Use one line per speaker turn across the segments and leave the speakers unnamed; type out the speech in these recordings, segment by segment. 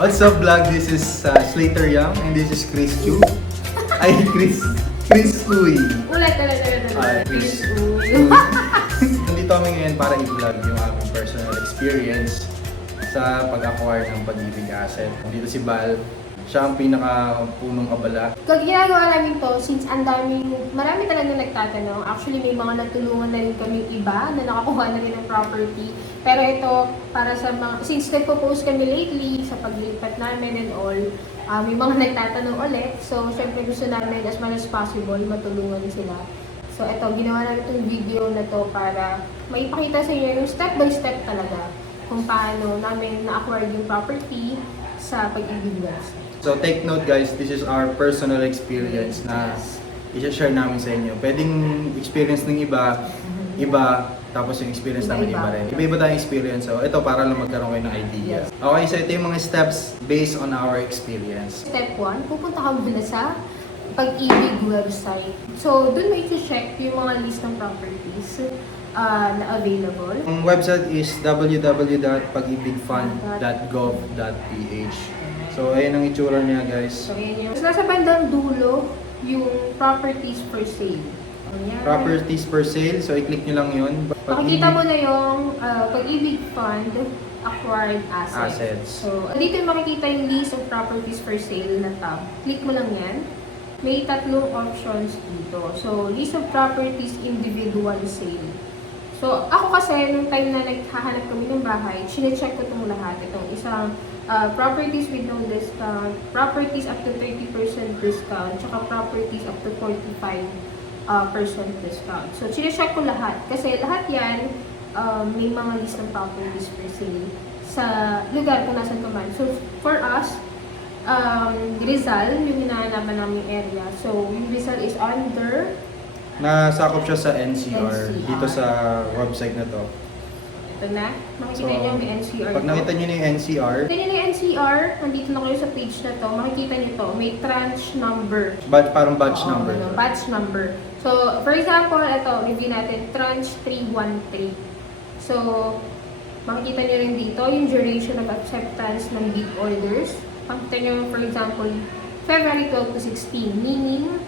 What's up vlog? This is uh, Slater Young and this is Chris Chu. Ay, Chris. Chris Uy.
Ulit, ulit, ulit.
Ay, Chris.
Uy.
Nandito kami ngayon para i-vlog yung aming personal experience sa pag-acquire ng pag-ibig asset. Dito si Bal. Siya ang pinaka-punong abala.
Kung ginagawa namin to, since ang daming, marami talaga nagtatanong. Actually, may mga natulungan na rin kami iba na nakakuha na rin ng property. Pero ito, para sa mga, since nagpo-post kami lately sa paglipat namin and all, ah, may mga nagtatanong ulit. So, syempre gusto namin as much as possible, matulungan sila. So, ito, ginawa namin itong video na to para maipakita sa inyo yung step by step talaga kung paano namin na-acquire yung property sa pag-ibig.
So take note guys, this is our personal experience na i-share namin sa inyo. Pwedeng experience ng iba, iba, tapos yung experience namin iba rin. Iba-iba tayong experience. So ito para lang magkaroon kayo ng idea. Okay, so ito yung mga steps based on our experience.
Step 1, pupunta ka muna sa pag-ibig website. So, dun mo i-check yung mga list ng properties ah, na available.
Ang website is www.pagibigfund.gov.ph So ayun ang itsura niya guys.
So, yan yung... So, nasa bandang dulo, yung properties for sale.
Properties per sale, so i-click nyo lang yun.
Makikita mo na yung ah, pag-ibig fund acquired assets.
Assets.
So, dito yung makikita yung list of properties for sale na tab. Click mo lang yan. May tatlong options dito. So, list of properties individual sale. So, ako kasi, nung time na naghahanap kami ng bahay, chinecheck ko itong lahat. Itong isang ah, properties with no discount, properties up to 30% discount, tsaka properties up to 45 uh, percent discount. So, chinecheck ko lahat. Kasi lahat yan, um, may mga list ng properties per sale sa lugar kung nasan ka man. So, for us, um, Rizal, yung hinahanapin namin area. So, yung Rizal is under,
Nasakop siya sa NCR,
NCR.
dito sa website na to.
ito na, makikita
So,
niyo may NCR
Pag nakita nyo na yung NCR,
Nakita niyo na yung NCR, nandito na kayo sa page na to, makikita niyo to, may tranche number.
bat, parang batch
Oo,
number.
ano, batch number. So, for example, ito, review natin, tranche 313. So, makikita nyo rin dito yung duration of acceptance ng bid orders. Makikita nyo, for example, February 12 to 16, meaning,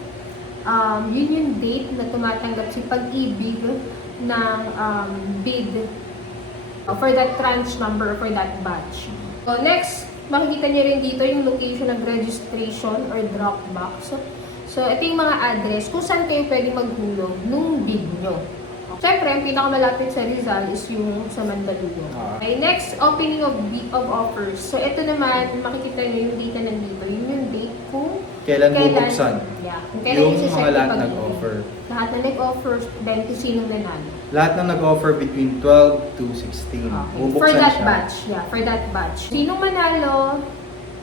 um, yun yung date na tumatanggap si pag-ibig ng um, bid for that tranche number or for that batch. So, next, makikita niyo rin dito yung location ng registration or drop box. So, so ito yung mga address kung saan kayo pwede maghulog nung bid nyo. Siyempre, ang pinakamalapit sa Rizal is yung sa Mandaluyong.
Ah.
Okay, next, opening of bid of offers. So, ito naman, makikita niyo yung date na nandito. Yun yung date kung
Kailan bubuksan?
Yeah, kung kailan
Yung
isa-set
mga lahat nag-offer.
Lahat na nag-offer, then kung sinong nanalo.
Lahat na nag-offer between 12 to 16.
Okay.
Bubuksan
For that
siya.
batch, yeah, for that batch. Sinong manalo,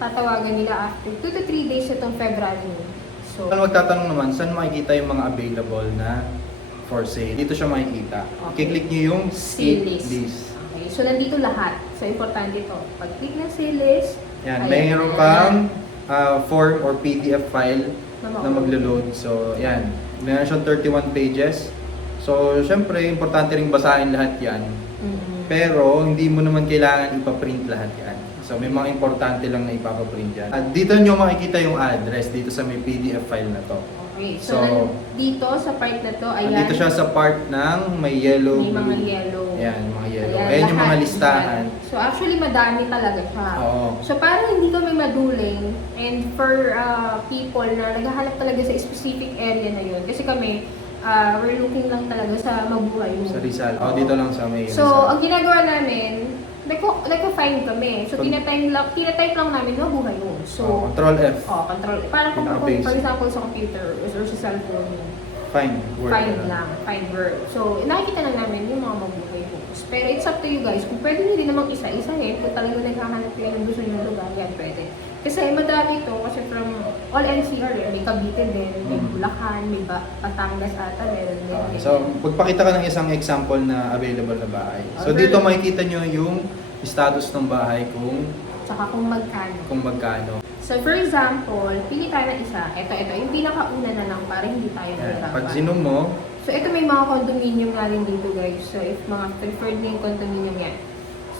tatawagan nila after 2 to 3 days itong February. So,
Kung magtatanong naman, saan makikita yung mga available na for sale? Dito siya makikita.
Okay.
I-click nyo yung
sale list.
list.
Okay, so nandito lahat. So, importante ito. Pag click ng sale list,
Yan,
ayan,
mayroon kang ah, form or PDF file
Na
na maglo-load. So, yan. Meron siyang 31 pages. So, syempre, importante ring basahin lahat yan.
Mhm.
Pero, hindi mo naman kailangan ipaprint lahat yan. So, may mga importante lang na ipapaprint yan. At dito nyo makikita yung address dito sa may PDF file na to.
Okay, so,
So,
dito sa part na to, ayan.
Dito siya sa part ng may yellow,
May mga
blue.
yellow.
Yan, mga yellow.
Ayan,
Ayan, yung mga listahan.
So actually madami talaga siya.
Oo.
So para hindi kami maduling and for uh, people na naghahanap talaga sa specific area na yun. Kasi kami, uh, we're looking lang talaga sa mabuhay mo.
Sa Rizal. Oh, dito lang sa may
So,
Rizal.
ang ginagawa namin, nagko- nagko-find kami. So,
Pag-
tinatype lang, tinatype lang namin mabuhay mo.
Oh,
So,
control F.
oh, control. Para kung, kung
Pinaka-basic.
for example sa computer or sa cellphone mo,
Find word.
find lang, find word. So, nakikita lang namin yung mga mabuhay books. Pero it's up to you guys. Kung pwede nyo din namang isa-isahin, kung talagang naghahanap kayo ng gusto nyo ng lugar, yan pwede. Kasi madami ito, kasi from all NCR, eh, may Cavite din, may
Mm.
Bulacan, may ba Batangas ata, meron din.
Ah, so, pagpakita ka ng isang example na available na bahay. So, dito makikita nyo yung status ng bahay kung
Tsaka kung magkano.
kung magkano.
So, for example, pili tayo ng isa. Ito, ito, yung pinakauna na lang para hindi tayo
Yan.
mahirapan.
Pag zoom mo,
So, ito may mga condominium nga rin dito, guys. So, if mga preferred na yung condominium yan.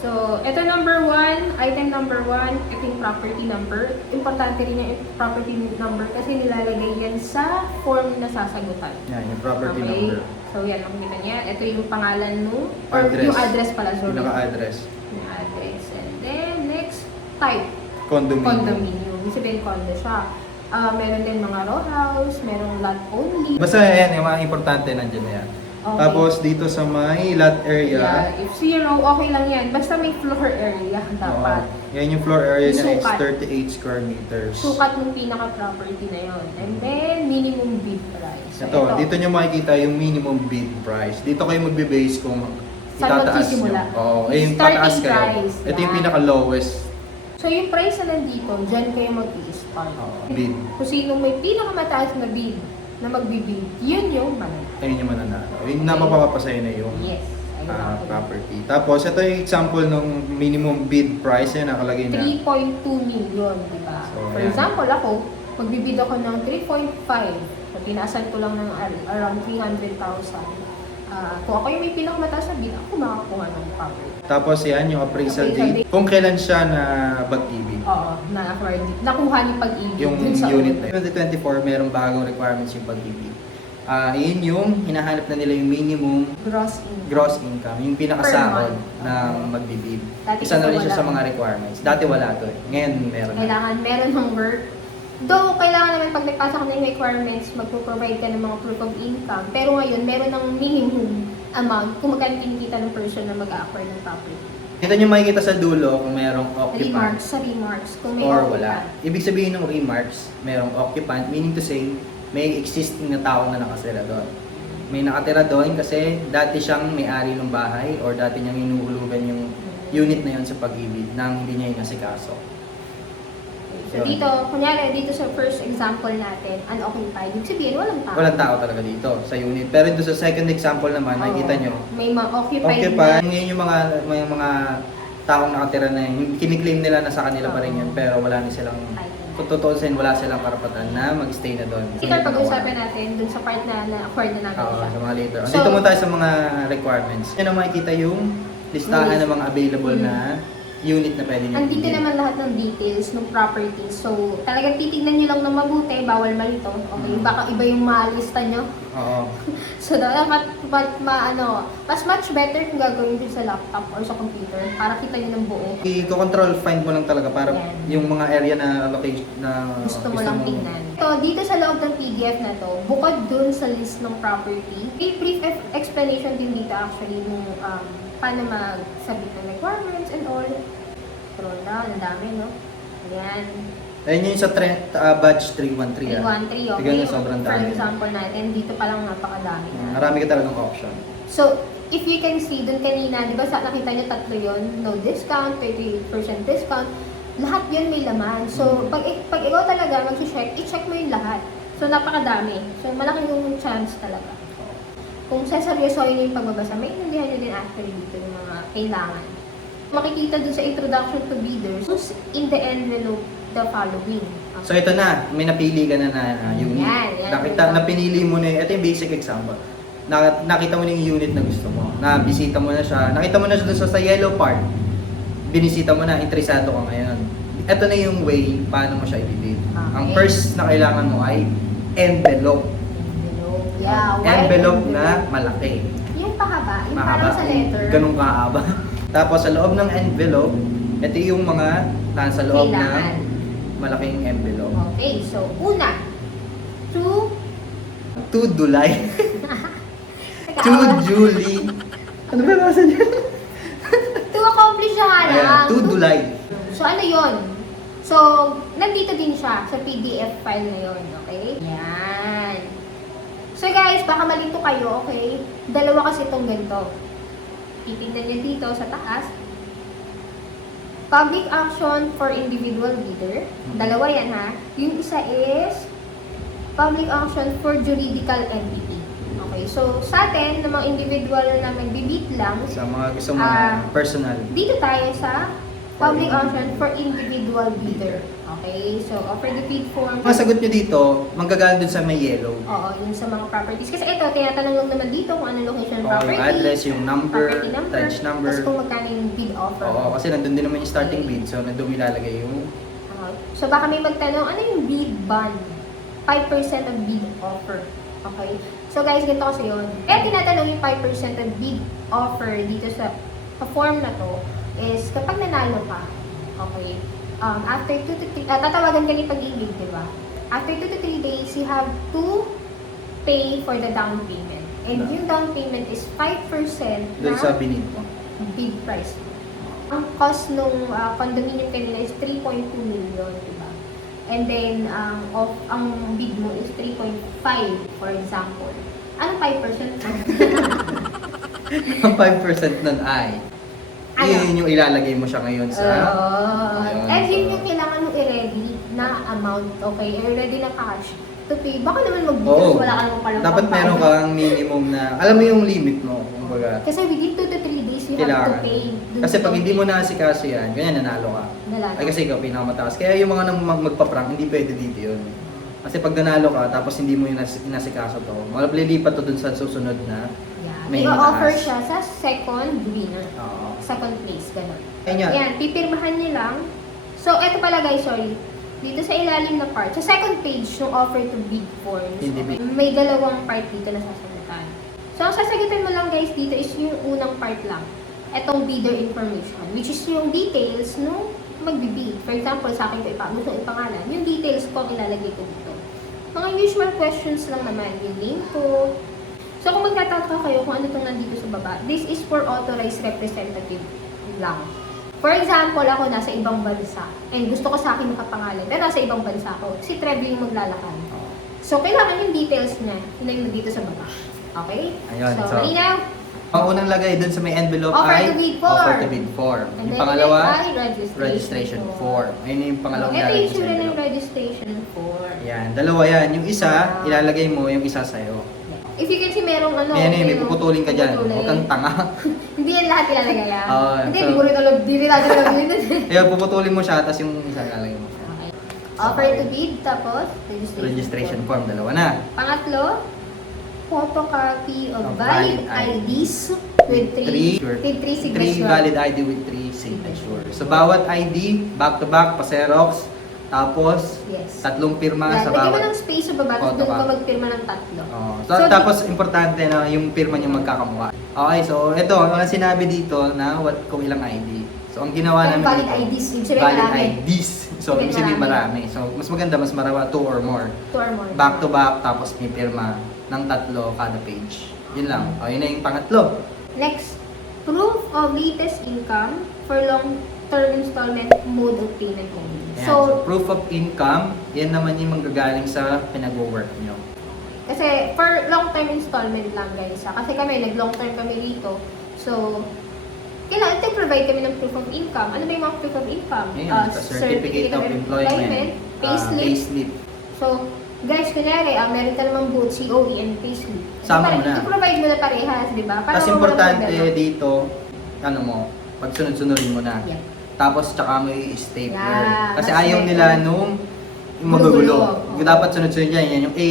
So, ito number one, item number one, ito yung property number. Importante rin yung property number kasi nilalagay yan sa form na sasagutan.
Yan, yung property
Okay?
number.
So, yan, makikita niya. Ito yung pangalan no or
Address.
yung address pala, sorry.
Pinaka-address.
Yung address. And then, next, type.
Condominium.
Condominium. Ibig sabihin, condo siya. Ah, meron din mga row house, merong lot only.
Basta yan, yung mga importante nandiyan na yan.
Okay.
Tapos dito sa may lot area,
Yeah, if zero, okay lang yan. Basta may floor area dapat.
oo, yan yung floor area niya is
Sukat.
38 square meters.
Sukat ng pinaka-property na yon. And then, minimum bid price. So,
Ito, dito nyo makikita yung minimum bid price. Dito kayo magbe-base kung
Saan
itataas nyo. Oo, eh, yung
Starting
pataas kayo.
price,
Ito yung pinaka-lowest
So, yung price na nandito, dyan kayo mag-i-start.
Oo, bid.
Kung sino may pinakamataas na bid na magbibid, yun yung manalo.
Ayun yung mananalo. Yung napapapasaya na yung
Yes. Ayun
ah,
ako.
property. Tapos, ito yung example ng minimum bid price. Yan, nakalagay na.
3.2 million, di ba?
So,
For
yan.
example, ako, magbibid ako ng 3.5. So, tinasan ko lang ng ar- around 300,000. Ah, kung ako yung may pinakamataas na bid, ako makakuha ng property.
Tapos, yan yung appraisal
Appraisal
date. Kung kailan siya na bag-ibig.
Oo, na-acquire. Nakuha ni pag-ibig
yung
dun sa
unit na yun. 2024, merong bagong requirements yung pag-ibig. Ah, yun yung hinahanap na nila yung minimum
Gross income.
gross income, yung pinakasahod
month.
ng
Okay.
magbibid.
Dati
Isa na
kasi
rin siya
wala.
sa mga requirements. Dati wala to eh. Ngayon meron na.
Kailangan meron ng work. Though, kailangan naman pag nagpasa ka ng requirements, magpo-provide ka ng mga proof of income. Pero ngayon, meron ng minimum amount kung magkano kinikita ng person na mag-acquire ng property.
Dito nyo makikita sa dulo kung merong occupant
Remarks sa remarks, kung may
or
occupant.
wala. Ibig sabihin ng remarks, merong occupant, meaning to say, may existing na tao na nakatira doon. May nakatira doon kasi dati siyang may-ari ng bahay or dati niyang inuhulugan yung unit na yun sa pag-ibig nang hindi niya inasikaso.
So dito, kunyari dito sa first example natin, unoccupied, ibig sabihin walang tao.
Walang tao talaga dito sa unit. Pero dito sa second example naman,
Oo.
makikita nyo,
May mga occupied
occupied.
na.
Ngayon yung mga, may mga taong nakatira na yun, kiniklaim nila na sa kanila pa rin yun, pero wala na silang, kung totoo sin wala silang karapatan na mag-stay na doon.
Ito pag-uusapan natin dun sa part na na-acquire na namin
Oo,
siya.
sa mga later.
So-
Dito mo tayo sa mga requirements. Yan ang makikita yung listahan ng mga available
Mm.
na unit na pwede nyo
Andito
piliin.
naman lahat ng details ng properties. So, talagang titignan nyo lang ng mabuti, bawal malito. Okay,
Mm.
baka iba yung maalista nyo.
Oo.
So, dapat ma, ma, ano, mas much better kung gagawin nyo sa laptop or sa computer para kita nyo ng buo.
I-control find mo lang talaga para
Yan.
yung mga area na location na
Gusto mo lang tingnan. So, dito sa loob ng PDF na to, bukod dun sa list ng property, may brief ex- explanation din dito actually nung um, paano magsabit ng requirements and all. Scroll down, ang dami, no? Ayan.
Ayun yung sa trend, uh, batch 313 ah.
313, okay?
Tignan nyo, sobrang
For
dami.
example natin, dito pa lang napakadami na.
Marami ka talagang option.
So, if you can see, dun kanina, di ba sa nakita nyo tatlo yun, no discount, 38% discount, lahat yun may laman. So, pag, pag ikaw talaga mag-check, i-check mo yung lahat. So, napakadami. So, malaki yung chance talaga. Kung saseryosohin yung pagbabasa, may intindihan nyo din actually dito yung mga kailangan. Makikita dun sa introduction to bidders, who's in the envelope the following.
So ito na, may napili ka na na uh, unit.
Yan, yan.
Nakita, napinili mo na, ito yung basic example. Na, nakita mo na yung unit na gusto mo. Na bisita mo na siya. Nakita mo na siya sa, sa yellow part. Binisita mo na, interesado ka ngayon. Ito na yung way paano mo siya. Ang
Okay.
first na kailangan mo ay envelope.
Yeah, white
Envelope na malaki.
Yung pahaba, yung
Mahaba.
parang sa letter.
Ganun kahaba. Tapos sa loob ng envelope, ito yung mga nasa loob
Kailangan.
ng malaking envelope.
Okay, so una, to,
To Dulay.
Teka,
To Julie. Ano ba nasa niya?
to accomplish siya nga
Ayan,
lang.
to Dulay.
So ano yon? So, nandito din siya sa PDF file na yon, okay? Yan. So guys, baka malito kayo, okay? Dalawa kasi itong ganito. Titignan nyo dito sa taas. Public action for individual bidder. Dalawa yan ha. Yung isa is public action for juridical entity. Okay, so sa atin, ng mga individual na nagbibid lang,
Sa mga gusto mga
Ah.
personal.
dito tayo sa Public auction for individual bidder. Okay, so offer the bid form.
Mga sagot nyo dito, manggagaling dun sa may yellow.
Oo, yun sa mga properties. Kasi ito, tinatanong lang naman dito kung ano location ng property.
yung address, yung number,
property number,
touch number.
Tapos kung magkano yung bid offer.
Oo, kasi nandun din naman yung starting bid. So, nandun ilalagay yung
Okay. So baka may magtanong, ano yung bid bond? 5% of bid offer. Okay? So guys, ganito kasi yun. Kaya tinatanong yung 5% of bid offer dito sa, sa form na to is kapag nanalo ka, okay, um, after 2 to 3, uh, tatawagan ka ni pag-ibig, di ba? After 2 to 3 days, you have to pay for the down payment. And yung down payment is 5%
dun
na
sa binid mo.
bid price. Ang cost nung uh, condominium kanila is 3.2 million, di ba? And then, ang of ang bid mo is 3.5, for example. Ano 5%?
Ang 5% nun ay,
Ano?
yun yung ilalagay mo siya ngayon sa... Ayun,
And yun yung kailangan mo i-ready na amount, okay? I-ready na cash to pay. Baka naman mag
Oo.
wala ka naman palang
Dapat meron kang minimum na, alam mo yung limit mo, kumbaga.
Kasi within 2 to 3 days, you have to
Kailangan.
pay. dun
Kasi
sa
pag hindi mo naasikaso yan, ganyan nanalo ka.
Nalala.
Ay kasi ikaw pinakamataas. Kaya yung mga nang mag- magpa-prank, hindi pwede dito yun. Kasi pag nanalo ka, tapos hindi mo yung nas- inasikaso to, malilipat to dun sa susunod na. May
I-offer
mataas.
siya sa second winner.
Oo.
Second place.
Ayun yan.
Yan, pipirmahan niyo lang. So, eto pala guys, sorry. Dito sa ilalim na part, sa second page ng offer to bid forms,
Hindi bid.
may dalawang part dito na sasagutan. So, ang sasagutin mo lang guys dito is yung unang part lang. Etong bidder information, which is yung details nung magbibid. For example, sa akin ko ipa, gusto kong ipangalan, yung details ko ang ilalagay ko dito. Mga usual questions lang naman, yung name ko. So, kung magtataka kayo kung ano itong nandito sa baba, this is for authorized representative lang. For example, ako nasa ibang bansa and gusto ko sa akin nakapangalan, pero nasa ibang bansa ako. Si Trev yung maglalakad. So, kailangan yung details niya, yun na yung dito sa baba. Okay?
Ayun,
so,
so-
malinaw?
Ang unang lagay dun sa may envelope
Offer
ay
to bid for.
offer to bid for.
And
Yung pangalawa,
ay registration,
registration for. Ayun yung pangalawang
Ito
ilalagay
yung
mo sa
sura ng
envelope.
registration for.
Yan, dalawa yan. Yung isa, ilalagay mo yung isa sa'yo.
If you can see, merong ano.
Ayan eh, may
merong
puputulin ka dyan.
puputulin.
Huwag kang tanga.
Hindi yan lahat ilalagay yan.
Oo,
Hindi,
so-
hindi ko rin alam. Hindi rin natin alam yun.
Puputulin mo siya, tapos yung isa ilalagay mo.
Okay. Offer to bid, tapos registration,
Registration form, dalawa na.
Pangatlo, photocopy of
Of
valid
valid
IDs with three,
Three,
with three
Three
signatures.
valid ID with three signature. So, bawat ID, back-to-back, pa-xerox, tapos
Yes.
tatlong pirma sa
lagyan mo
bawat.
ng space sa baba, tapos doon ka magpirma ng tatlo.
Oh,
So,
so, tapos importante na yung pirma niyo magkakamukha. Okay, so ito, ang sinabi dito na what kung ilang ID. So ang ginawa
Yung
namin
valid
dito,
IDs, ibig sabihin
valid
marami.
IDs. So
Ibig
ibig sabihin
marami.
marami. So mas maganda, mas marawa, two or more.
Two or more.
Back to back, tapos may pirma ng tatlo kada page. Yun lang. O, yun na yung pangatlo.
Next, proof of latest income for long-term installment mode of payment only.
Ayan. So,
So,
proof of income, yan naman yung manggagaling sa pinag-work nyo.
kasi for long-term installment lang guys. ah. Kasi kami, nag-long-term kami dito. So, kailangan ito provide kami ng proof of income. Ano ba yung mga proof of income?
Ayan,
Ah,
sa certificate of employment, ah,
payslip.
payslip.
So, guys, kunyari, ah, meron ka namang both COE and payslip.
Sama mo na.
I-provide mo na parehas, di ba? Para
Mas
wala
importante dito, ano mo, pag sunod-sunodin mo na.
Yan.
Tapos tsaka mo i-stapler.
Yeah,
Kasi
mas
ayaw nila nung magugulo.
Magugulo.
Yung dapat sunod-sunod yan, yan yung A,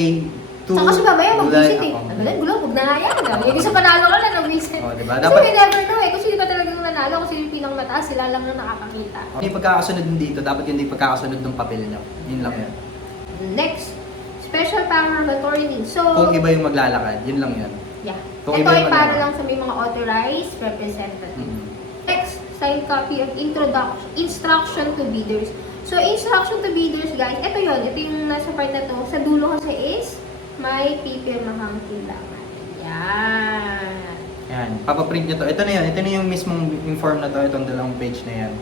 2,
Saka kasi mamaya mag-visit eh. Ang galing, gulo, huwag na nga yan. Yung isa panalo ka na nag-visit.
Oh, diba?
Kasi
Dapat-
we never know eh. Kung sino ba talaga yung nanalo, kung sino yung pinang mataas, sila lang na nakakakita.
Yung pagkakasunod din dito, dapat yun yung pagkakasunod ng papel nyo. Yun lang yun.
Next, special power of attorney. So,
Kung iba yung maglalakad, yun lang yun.
yeah.
kung
Ito
iba
ay para lang sa may mga authorized representative.
Mm.
Signed copy of introduction, instruction to bidders. So, instruction to bidders, guys, ito yon Ito yung nasa part na to. Sa dulo kasi is, may pipirmahang kailangan. Yan.
Yan, papaprint nyo to. Ito na yun, ito na yung mismong inform na to, itong dalawang page na yan.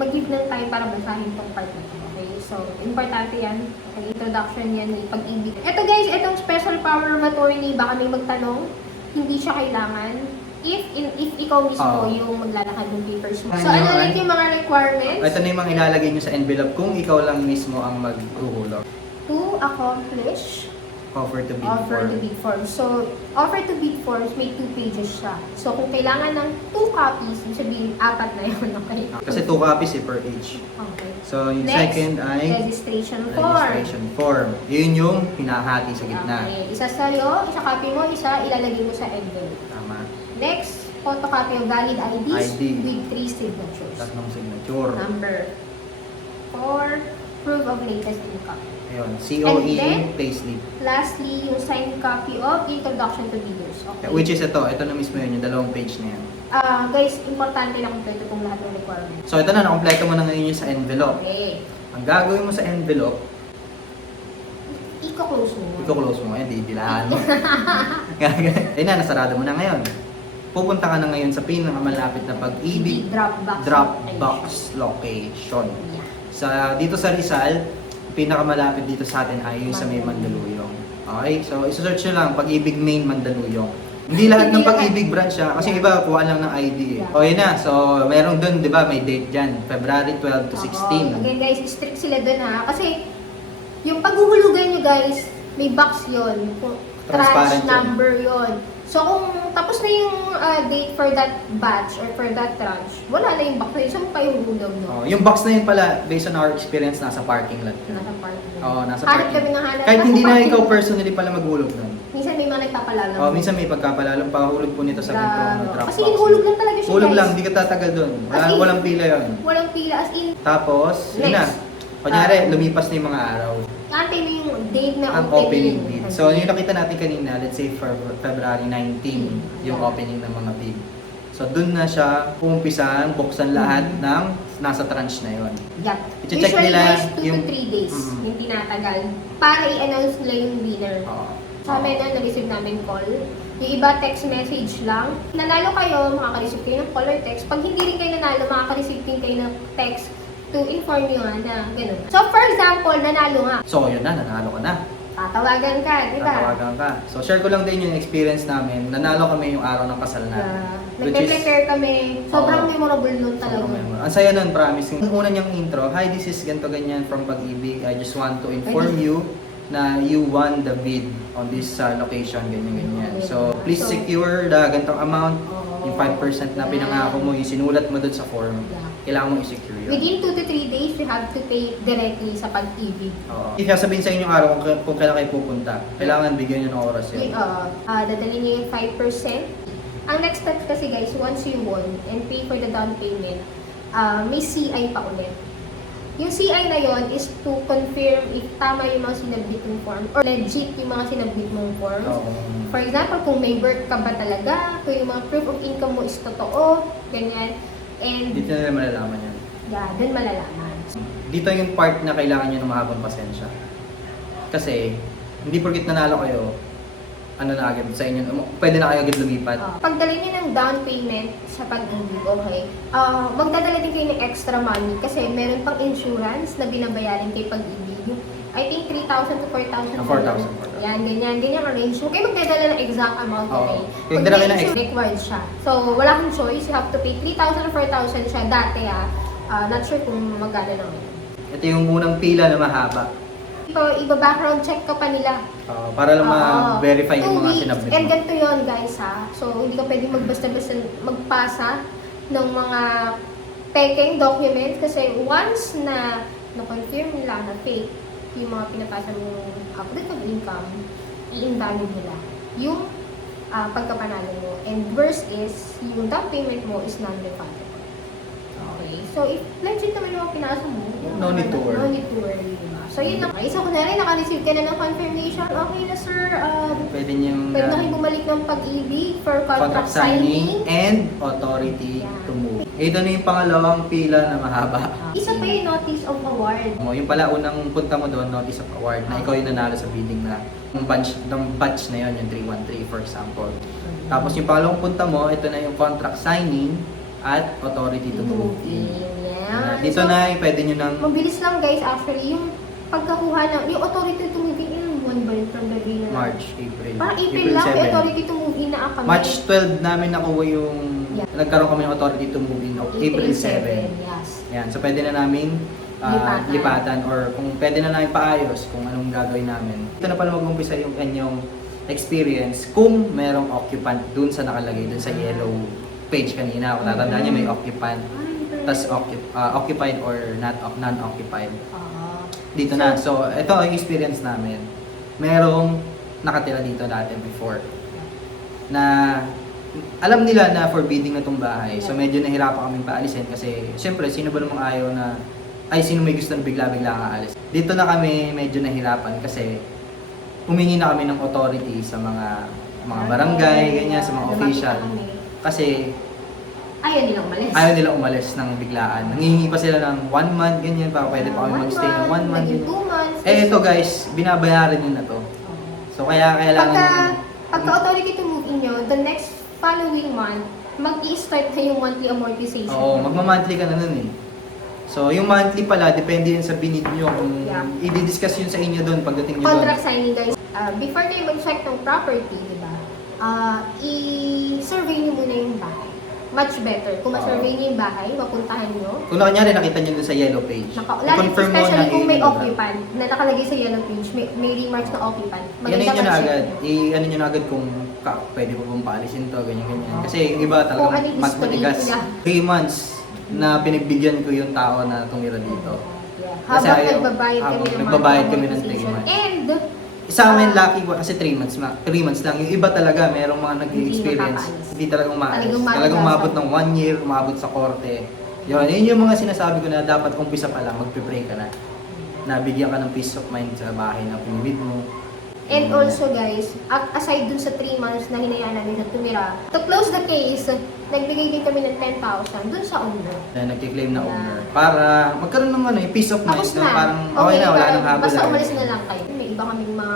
mag-give ng time para basahin tong part na to. Okay? So, importante yan. Okay, introduction yan, may pag-ibig. Ito guys, itong special power of attorney, baka may magtanong, hindi siya kailangan if in, if ikaw mismo
Oo.
yung maglalakad ng papers mo.
Ano
So, ano
yun?
ulit yung mga requirements
Ito na yung mga ilalagay nyo sa envelope kung ikaw lang mismo ang maghuhulog.
to accomplish
Offer to bid
offer
for.
to bid forms. So, offer to bid forms, may two pages siya. So, kung kailangan ng two copies, ibig sabihin, apat na yun, okay?
Kasi two copies eh, per each.
Okay.
So, yung
Next,
second ay
registration form.
registration form. Yun yung hinahati sa gitna.
Okay. Isa sa'yo, isa copy mo, isa ilalagay mo sa envelope.
Tama.
Next, photocopy of valid IDs
ID.
with three signatures.
Tatlong signature.
Number four, proof of latest income.
Ayun.
And
COE
then,
payslip.
Lastly, yung signed copy of Introduction to Bidders. Okay.
Which is ito. Ito na mismo yun. Yung dalawang page na yan.
Ah, guys, importante lang kompleto pong lahat ng requirements.
So, ito na. Nakompleto mo na ngayon yung sa envelope.
Okay.
Ang gagawin mo sa envelope,
Iko-close mo.
i-close mo. Ayan, didilahan mo. Ayun na, nasarado mo na ngayon. Pupunta ka na ngayon sa pinakamalapit na pag-ibig
Dropbox.
Dropbox location.
Yeah.
Sa dito sa Rizal, pinakamalapit dito sa atin ay yung sa may Mandaluyong. Okay? So, isa-search nyo lang, Pag-ibig Main Mandaluyong. Hindi lahat ng. Pag-ibig branch siya, kasi
Yeah.
iba kuha lang ng ID. eh.
Yeah.
O yun na, so meron dun, di ba, may date dyan, February 12 to
Oo.
16.
Again guys, strict sila dun ha. Kasi yung paghuhulugan nyo guys, may box yon
Transparent
Tranche
yun.
number yon So kung tapos na yung ah, date for that batch or for that tranche, wala na yung box na yun. Saan pa yung hulog no?
Oh, yung box na yun pala, based on our experience, nasa parking lot. yun.
Nasa parking.
Oo, nasa
Hanap
parking.
kami ng hanap.
Kahit
nasa
hindi na
parking.
ikaw personally pala maghulog nun.
Minsan may mga nagpapalala.
Oh, minsan may pagkapalalong pahulog po nito sa
Grabe.
ganitong Dropbox.
Kasi hinulog lang talaga siya
Hulog
guys.
lang, hindi ka tatagal dun.
As
Wala,
in-
walang pila yun.
Walang pila. As in,
Tapos, yun na.
Next.
Kunyari,
Ah.
lumipas na yung mga araw.
antay mo yung date na
Ang opening bid. So, yung nakita natin kanina, let's say for February 19, yung opening ng mga bid. So, dun na siya umpisahan, buksan lahat
Mm.
ng nasa tranche na yon.
Yeah.
I-check
Usually
nila
guys, 2
yung-
to 3 days
Mm.
yung tinatagal para i-announce nila yung winner.
Oo.
Sa amin na na-receive namin call. Yung iba text message lang. Nanalo kayo, makaka-receive kayo ng call or text. Pag hindi rin kayo nanalo, makaka-receive din kayo ng text to inform you nga na ganun. So for example, nanalo nga.
So, yun na, nanalo ka na.
Tatawagan ka, di ba?
Tatawagan ka. So, share ko lang din yung experience namin. Nanalo kami yung araw ng kasal
Yeah.
namin. Which is-
Nagpe-prepare kami. Sobrang
Oo.
memorable nun talaga.
Sobrang memorable. Ang saya nun, promise. Yung una niyang intro, Hi, this is ganto ganyan from Pag-ibig. I just want to inform
Ay,
you na you won the bid on this uh, location, ganyan ganyan. So, please
So-
secure the gantong amount,
Oo.
Yung 5% na pinangako mo, yung sinulat mo dun sa form, kailangan mo i-secure yun.
Within 2 to 3 days, you have to pay directly sa pag-ibig.
Oo. If sabihin sa inyo yung araw kung, kung kailan kayo pupunta, kailangan bigyan nyo ng oras yun.
uh, uh, dadalhin niyo yung 5%. Ang next step kasi guys, once you won and pay for the down payment, uh, may CI pa ulit. Yung CI na yon is to confirm if tama yung mga sinabit mong form or legit yung mga sinabit mong forms.
Oo.
For example, kung may work ka ba talaga, kung yung mga proof of income mo is totoo, ganyan. And,
Dito na nila malalaman yan.
yeah, dun malalaman.
Dito yung part na kailangan nyo ng mahabang pasensya. Kasi, hindi porkit nanalo kayo, ano na agad sa inyo, pwede na kayo agad lumipat.
Uh, pagdala niyo ng down payment sa pag-ibig, okay, uh, magdadala din kayo ng extra money kasi meron pang insurance na binabayaran kay pag-ibig. I think 3,000 to 4,000.
Ah, 4,000, 4,000.
Yan, ganyan. Ganyan ang range. Huwag kayo magdadala ng exact amount,
Oo.
okay? Pag may issue, required siya. So, wala kang choice. You have to pay 3,000 or 4,000 siya. Dati, ah, uh, not sure kung magkano naman.
Ito yung unang pila na mahaba.
Ito, iba-background check ka pa nila.
Uh, para lang
Oo.
ma-verify yung
Two
mga
weeks.
sinabit
And
mo.
ganito yun guys ha. So hindi ka pwedeng magbasta-basta magpasa ng mga peking documents kasi once na na-confirm nila na fake yung mga pinapasa mong update of income, i-invalid nila yung ah, pagkapanalo mo. And worst is, yung down payment mo is non-refundable. Okay. So, if legit naman yung mga pinasa mo,
No need to worry.
No need to worry, diba? So, yun lang. Okay, so, kunwari, naka-receive ka na ng confirmation. Okay na, sir. Um,
Pwede niyong
pwede na kayo bumalik ng pag-ibig for contract,
contract signing
signing.
and authority
Yeah.
to move. Ito na yung pangalawang pila na mahaba.
Isa pa yung notice of award.
Mo, yung pala unang punta mo doon, notice of award, na ikaw yung nanalo sa bidding na yung batch, ng batch na yun, yung 313 for example. Tapos yung pangalawang punta mo, ito na yung contract signing at authority to move in.
Yeah.
Dito
So,
na, pwede nyo nang
Mabilis lang guys, actually, yung pagkakuha ng, yung authority to move in, ilang buwan ba from the day na?
March, April.
Parang April, lang, may
7.
authority to move in na kami.
March 12 namin nakuha yung,
Yeah.
nagkaroon kami ng authority to move in, April 7.
Yes.
Yan, so pwede na namin ah,
Lipatan.
lipatan or kung pwede na namin paayos kung anong gagawin namin. Ito na pala mag-umpisa yung kanyang experience kung merong occupant dun sa nakalagay dun sa yellow page kanina. Kung tatandaan niyo may occupant, tas occup- ah, occupied or not non-occupied.
Ah.
Dito na. So, ito ang experience namin. Merong nakatira dito dati before. Na alam nila na forbidding na tong bahay. So, medyo nahirapan kaming paalisin kasi syempre, sino ba namang ayaw na ay sino may gusto na bigla-bigla aalis. Dito na kami medyo nahirapan kasi humingi na kami ng authority sa mga mga barangay, ganyan, sa mga official. Kasi
Ayaw nilang umalis.
ayaw nila umalis ng biglaan. Nangihingi pa sila ng one month, ganyan, para pwede pa kami magstay ng one month.
naging two months.
Eh ito guys, binabayaran nyo na to. So kaya kailangan
Pagka,
nyo
pagka authority to move in nyo, the next following month, mag-i-start na yung monthly amortization.
Oo, magma-monthly ka na nun eh. So yung monthly pala, depende yun sa binid nyo kung
Yeah.
i-discuss yun sa inyo doon pagdating nyo doon.
Contract signing guys. Ah, before kayo mag-check ng property, di ah, i-survey nyo muna yung bahay. Much better. Kung ma-survey nyo yung bahay, mapuntahan nyo.
Kung nakanyari nakita nyo doon sa yellow page,
Naka, lalo,
i-confirm mo
especially
na
kung may
i-
occupant na nakalagay sa yellow page, may, may remarks na occupant.
Yan nyo na agad.
nyo.
I-ano nyo na agad kung ka, pwede ko bang paalisin to, ganyan ganyan. Kasi yung iba
Kung ano yung
mat
history
matigas.
nila.
3 months na pinagbigyan ko yung tao na tumira dito.
Yeah.
Kasi
Habang
ayaw-
nagbabayad kami
habang
ng
nagbabayad
monthly
kami ng three months.
And,
Sa amin, lucky po kasi 3 months, ma 3 months lang. Yung iba talaga, merong mga nag-experience.
nakakaalis.
Hindi talaga umaalis.
Talagang
Talagang umabot ng 1 year, umabot sa korte. Yun, yun yung mga sinasabi ko na dapat umpisa pa lang, magpe-pray ka na. Nabigyan ka ng peace of mind sa bahay na pinibid mo.
And also guys, aside dun sa 3 months na hinayaan namin na tumira, to close the case, nagbigay din kami ng 10,000 dun sa owner.
na nagki-claim na owner para magkaroon ng ano, yung peace of mind
Tapos
na
na.
parang okay na, wala nang habol.
Basta
agad.
umalis na lang kayo. May iba kaming mga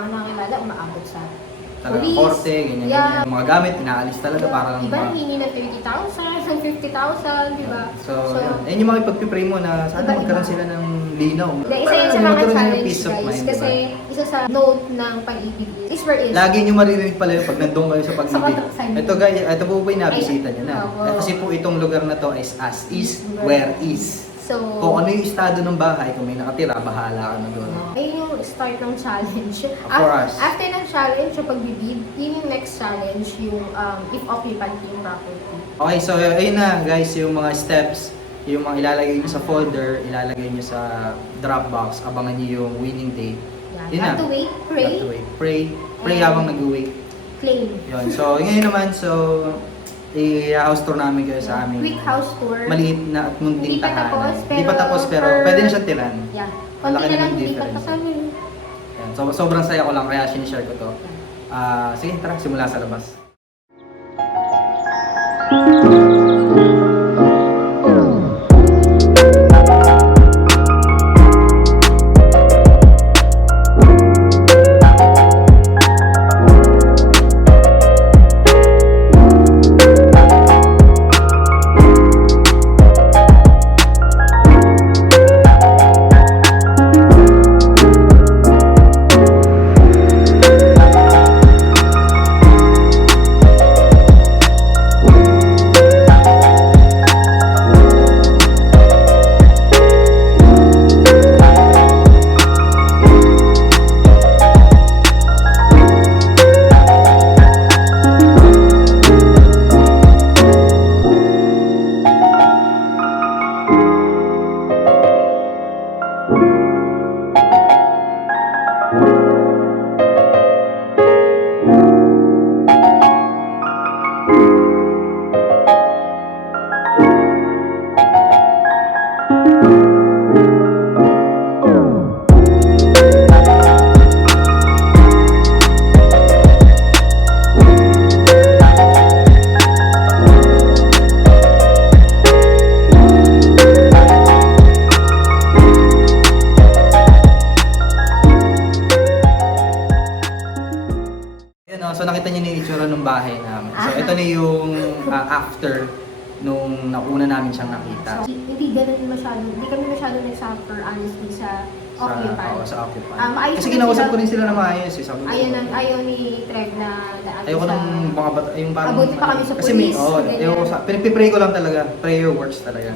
Talagang
police.
korte, ganyan,
Yeah.
ganyan. Mga gamit, inaalis talaga para lang
Iba
ma-
nangingi na 30,000, ng 50,000, di ba?
So, yun. Ayun yung mga ipagpipray mo na sana
Iba-iba.
magkaroon sila ng linaw.
Dahil isa yan sa
Para
mga
magkaroon ng
challenge
peace of
guys,
mind,
kasi
diba?
isa sa note ng pag-ibig is where is.
Lagi nyo maririnig pala pag nandun kayo sa pag-ibig. Ito guys, ito po ba yung nabisita nyo na?
Opo.
Eh, Kasi po itong lugar na to is as is, where is.
So,
Kung ano yung estado ng bahay, kung may nakatira, bahala ka na doon.
Ayun yung start ng challenge.
For
Af-. After ng challenge, yung pagbibid, yun yung next challenge, yung um, if occupant yung property.
Okay, so ayun na guys, yung mga steps, yung mga ilalagay nyo sa folder, ilalagay nyo sa Dropbox, abangan nyo yung winning day.
Yan.
Yun
Have
na.
to wait, pray,
have to wait. Pray. Pray
And-
habang nag-wait.
claim.
Yun. So, ngayon naman, so, i-house tour namin kayo sa aming
Quick house tour.
maliit na at munting
Hindi pa
tahanan.
tapos,
Hindi pa
pero
tapos, pero
for-
pwede na siyang tiran.
Yeah.
Malaki
Konti na lang
naman
hindi
difference.
pa kami.
Yan. So, sobrang saya ko lang, kaya sinishare ko to. Ah, sige, tara, simula sa labas.
Ah.
ito na yung ah, after nung nauna namin siyang nakita.
So, hindi ganun masyado, hindi kami masyado nag-suffer honestly sa
Sa,
Occupy.
oo, sa Occupy.
Ah, maayos
Kasi kinausap
sila.
ko rin sila na maayos eh. Sabi ko,
Ayaw, na, ayaw ni Trev na daan
Ayoko
sa...
ng mga bata, yung parang...
Abuti pa kami sa
Kasi may,
police,
oo,
ganyan.
ayoko sa, pinipray ko lang talaga. Prayer works talaga.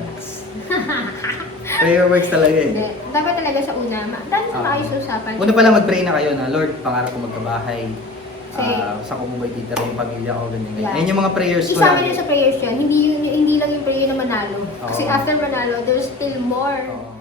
Prayer works talaga eh.
Hindi. Dapat talaga sa una, ma- dahil sa
Ah.
maayos usapan.
Una pala mag-pray na kayo na, Lord, pangarap ko magkabahay. Ah, sa ba ititira yung pamilya ko, ganyan, ganyan.
Yeah.
Ayun yung mga prayers ko
Isama niyo sa prayers yan. Hindi, yun, hindi lang yung prayer na manalo. Kasi after manalo, there's still more.
Oo.